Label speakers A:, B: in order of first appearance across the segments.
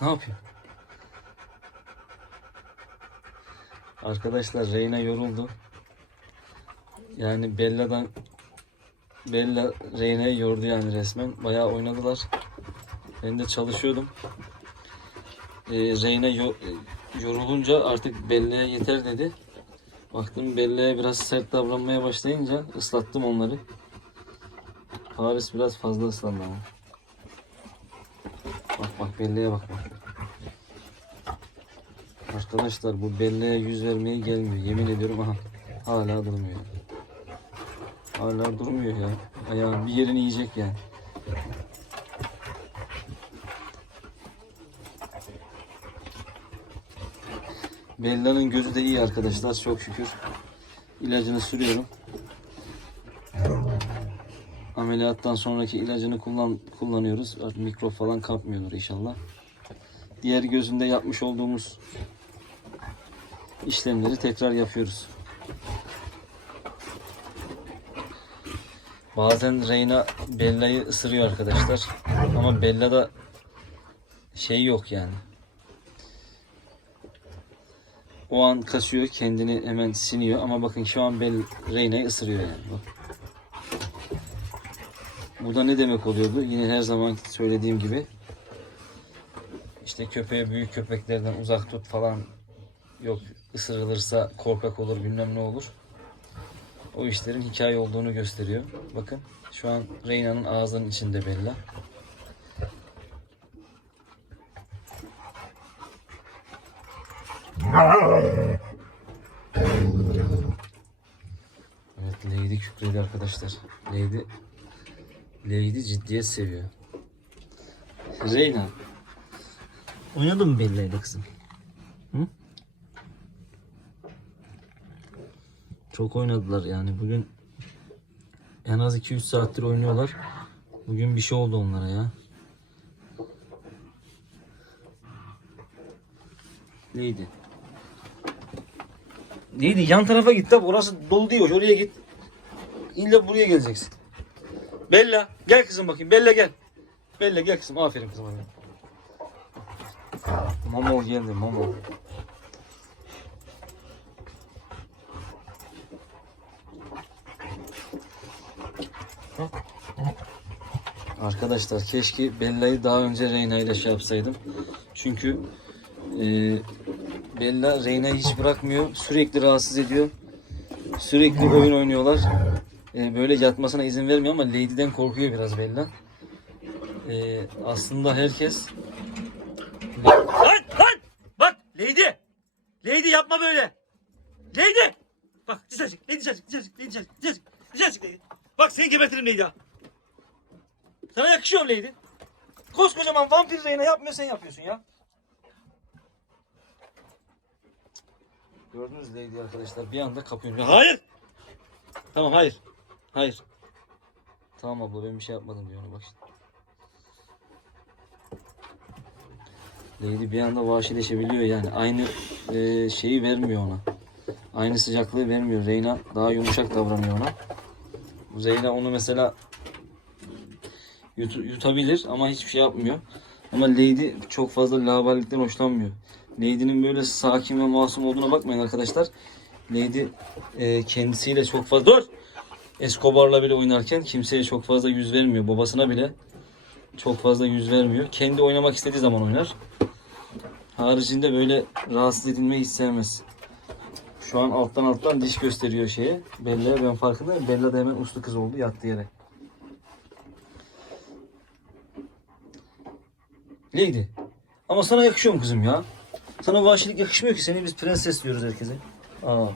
A: Ne yapıyor? Arkadaşlar Reyna yoruldu. Yani Bella'dan Bella Reyna'yı yordu yani resmen. Bayağı oynadılar. Ben de çalışıyordum. Ee, Reyna yo- yorulunca artık Bella'ya yeter dedi. Baktım Bella'ya biraz sert davranmaya başlayınca ıslattım onları. Paris biraz fazla ıslandı ama. Bak bak Bella'ya bak bak. Arkadaşlar bu Bella'ya yüz vermeye gelmiyor. Yemin ediyorum aha. Hala durmuyor. Hala durmuyor ya. Ayağın bir yerini yiyecek yani. Bella'nın gözü de iyi arkadaşlar çok şükür. İlacını sürüyorum. Ameliyattan sonraki ilacını kullan kullanıyoruz. Mikrop falan kapmıyordur inşallah. Diğer gözünde yapmış olduğumuz işlemleri tekrar yapıyoruz. Bazen Reyna Bella'yı ısırıyor arkadaşlar. Ama Bella'da şey yok yani. O an kaçıyor, kendini hemen siniyor ama bakın şu an Bell Reyna'yı ısırıyor yani. Bak. Bu da ne demek oluyordu? Yine her zaman söylediğim gibi işte köpeği büyük köpeklerden uzak tut falan yok ısırılırsa korkak olur bilmem ne olur. O işlerin hikaye olduğunu gösteriyor. Bakın şu an Reyna'nın ağzının içinde Bella. Evet Lady kükredi arkadaşlar. Lady Lady ciddiyet seviyor. Reyna. Oynadın mı Bella'yla kızım? Hı? Çok oynadılar yani bugün en az 2-3 saattir oynuyorlar. Bugün bir şey oldu onlara ya. Neydi? Neydi? Yan tarafa git tabi. Orası dolu değil. Oraya git. İlla buraya geleceksin. Bella gel kızım bakayım. Bella gel. Bella gel kızım. Aferin kızım. Momo geldi Momo. Arkadaşlar keşke Bella'yı daha önce Reyna ile şey yapsaydım. Çünkü e, Bella Reyna'yı hiç bırakmıyor. Sürekli rahatsız ediyor. Sürekli oyun oynuyorlar. E, böyle yatmasına izin vermiyor ama Lady'den korkuyor biraz Bella. E, aslında herkes... Lan lan! Bak Lady! Lady yapma böyle! Lady! Bak dışarıcık, Lady dışarıcık, dışarıcık, Lady dışarıcık, dışarıcık, dışarıcık Lady. Bak seni gebertirim Lady ha. Sana yakışıyor mu Lady. Koskocaman vampir reyna yapmıyor sen yapıyorsun ya. Gördünüz Lady arkadaşlar bir anda kapıyor. Hayır. Tamam hayır. Hayır. Tamam abla ben bir şey yapmadım diyor ona bak işte. Lady bir anda vahşileşebiliyor yani. Aynı e, şeyi vermiyor ona. Aynı sıcaklığı vermiyor. Reyna daha yumuşak davranıyor ona. Reyna onu mesela yut- yutabilir ama hiçbir şey yapmıyor. Ama Lady çok fazla laballikten hoşlanmıyor. Lady'nin böyle sakin ve masum olduğuna bakmayın arkadaşlar. Lady e, kendisiyle çok fazla... Dur! Escobar'la bile oynarken kimseye çok fazla yüz vermiyor. Babasına bile çok fazla yüz vermiyor. Kendi oynamak istediği zaman oynar. Haricinde böyle rahatsız edilmeyi hiç sevmez. Şu an alttan alttan diş gösteriyor şeye. Bella'ya ben farkındayım. Bella da hemen uslu kız oldu yattı yere. Lady. Ama sana yakışıyor mu kızım ya? Sana vahşilik yakışmıyor ki. Seni biz prenses diyoruz herkese. Aa.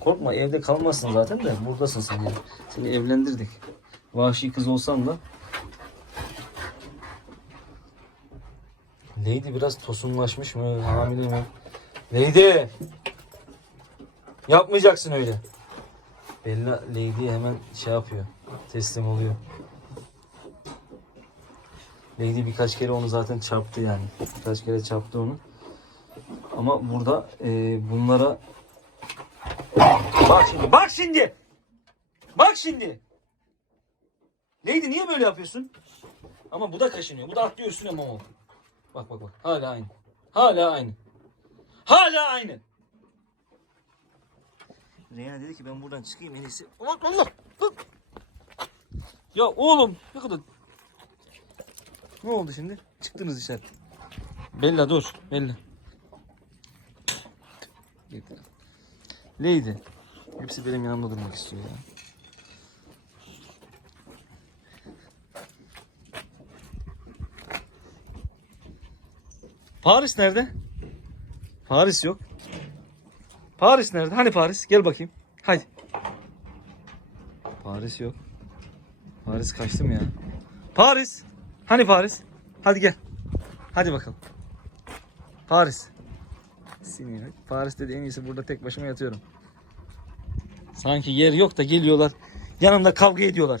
A: Korkma evde kalmazsın zaten de buradasın sen yani. Seni evlendirdik. Vahşi kız olsan da. Lady biraz tosunlaşmış mı? Hamile mi? Lady! Yapmayacaksın öyle. Bella Lady hemen şey yapıyor. Teslim oluyor. Lady birkaç kere onu zaten çarptı yani. Birkaç kere çarptı onu. Ama burada e, bunlara Bak şimdi, bak şimdi. Bak şimdi. Lady niye böyle yapıyorsun? Ama bu da kaşınıyor. Bu da atlıyor üstüne Momo. Bak bak bak. Hala aynı. Hala aynı. Hala aynı. Reyna dedi ki ben buradan çıkayım en iyisi. Allah Allah. Ya oğlum ne kadar... Ne oldu şimdi? Çıktınız dışarı. Bella dur. Bella. Lady. Hepsi benim yanımda durmak istiyor ya. Paris nerede? Paris yok. Paris nerede? Hani Paris? Gel bakayım. Haydi. Paris yok. Paris kaçtı mı ya? Paris. Hani Paris? Hadi gel. Hadi bakalım. Paris. Seni Paris dedi en iyisi burada tek başıma yatıyorum. Sanki yer yok da geliyorlar. Yanımda kavga ediyorlar.